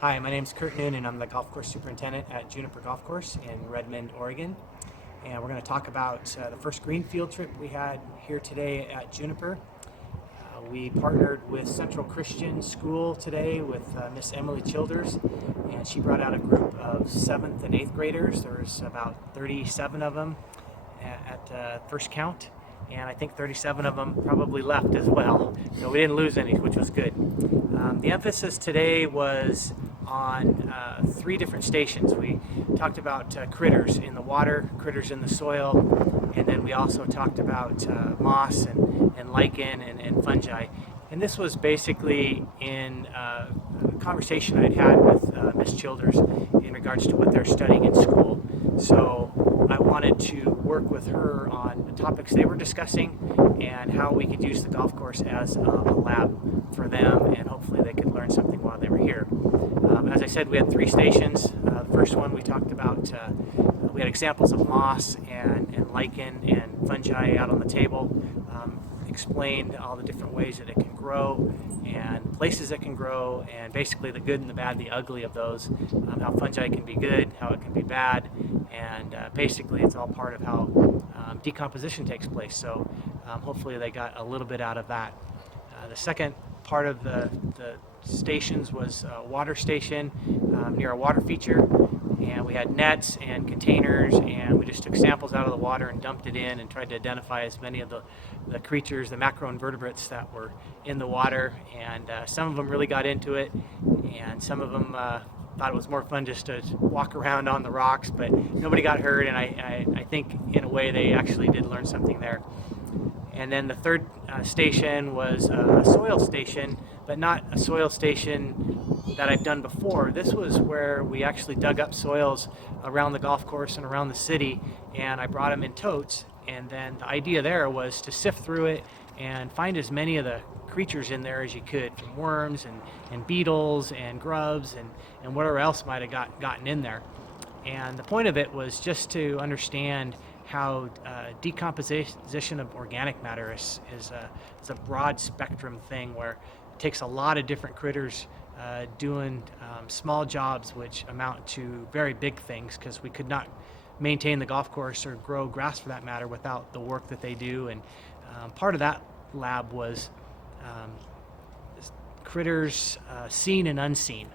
Hi, my name is Curt Noonan. I'm the golf course superintendent at Juniper Golf Course in Redmond, Oregon. And we're going to talk about the first green field trip we had here today at Juniper. We partnered with Central Christian School today with Miss Emily Childers, and she brought out a group of 7th and 8th graders. There's about 37 of them at first count, and I think 37 of them probably left as well. So we didn't lose any, which was good. The emphasis today was on 3 different stations. We talked about critters in the water, critters in the soil, and then we also talked about moss and lichen and fungi. And this was basically in a conversation I'd had with Miss Childers in regards to what they're studying in school. So I wanted to work with her on the topics they were discussing and how we could use the golf course as a lab for them, and hopefully they could learn something while they were here. As I said, we had 3 stations. The first one we talked about, we had examples of moss and lichen and fungi out on the table, explained all the different ways that it can grow and places it can grow, and basically the good and the bad, the ugly of those, how fungi can be good, how it can be bad, and basically it's all part of how decomposition takes place. So hopefully they got a little bit out of that. The second part of the stations was a water station near a water feature, and we had nets and containers, and we just took samples out of the water and dumped it in and tried to identify as many of the creatures, the macroinvertebrates that were in the water, and some of them really got into it, and some of them thought it was more fun just to walk around on the rocks, but nobody got hurt, and I think in a way they actually did learn something there. And then the third station was a soil station, but not a soil station that I've done before. This was where we actually dug up soils around the golf course and around the city, and I brought them in totes. And then the idea there was to sift through it and find as many of the creatures in there as you could, from worms and beetles and grubs and whatever else might have gotten in there. And the point of it was just to understand how decomposition of organic matter is a broad spectrum thing where it takes a lot of different critters doing small jobs which amount to very big things, because we could not maintain the golf course or grow grass for that matter without the work that they do. And part of that lab was critters seen and unseen.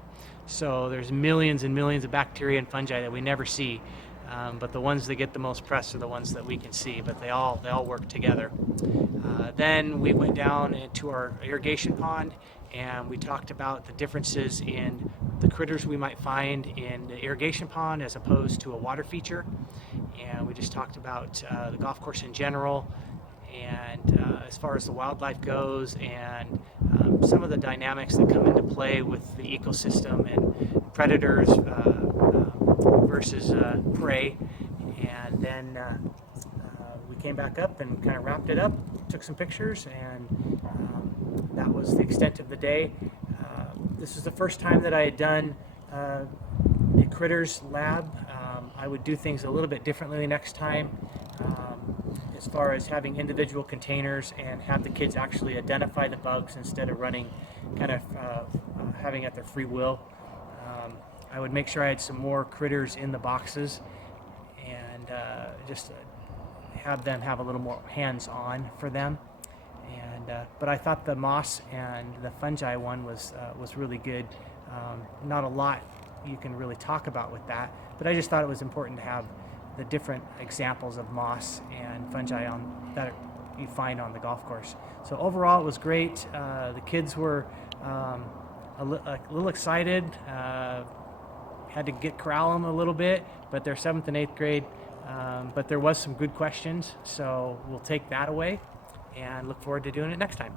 So there's millions and millions of bacteria and fungi that we never see. But the ones that get the most press are the ones that we can see, but they all work together. Then we went down into our irrigation pond, and we talked about the differences in the critters we might find in the irrigation pond as opposed to a water feature. And we just talked about the golf course in general, and as far as the wildlife goes, and some of the dynamics that come into play with the ecosystem and predators versus prey. And then we came back up and kind of wrapped it up, took some pictures, and that was the extent of the day. This is the first time that I had done the critters lab. I would do things a little bit differently next time, as far as having individual containers and have the kids actually identify the bugs instead of running kind of having at their free will. I would make sure I had some more critters in the boxes, and just have them have a little more hands-on for them. And but I thought the moss and the fungi one was really good. Not a lot you can really talk about with that, but I just thought it was important to have the different examples of moss and fungi that you find on the golf course. So overall, it was great. The kids were a little excited. Had to corral them a little bit, but they're 7th and 8th grade. But there was some good questions, so we'll take that away and look forward to doing it next time.